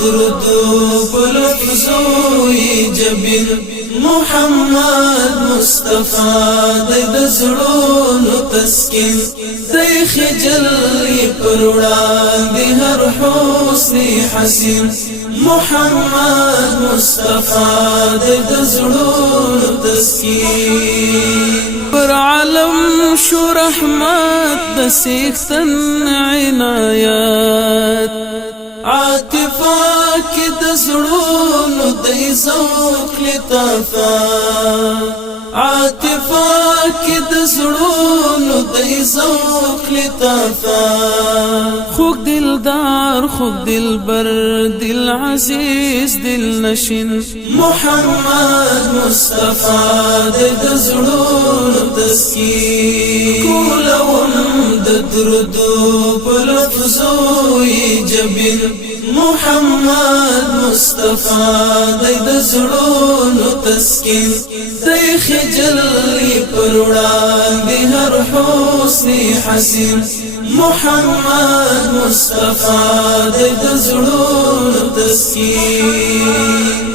درودو پلفزوی جبین محمد مصطفی د زړونو تسکین دی خجل پروړان دی هر حسن حسین محمد مصطفی د زړونو تسکین پر عالم شو رحمت د سیختن عنایت عاطفه کی د زړونو د ذوق لطافه عاطفه کی د زړونو د ذوق لطافه خوږ دلدار خوږ دلبر دل عزیز دل نشین محمد مصطفی د زړونو تسکین کولوم د درودو په لفظوی جبین محمد مصطفی د زړونو تسکین دی خجل پر وړاندې هر حسن حسین محمد مصطفی د زړونو تسکین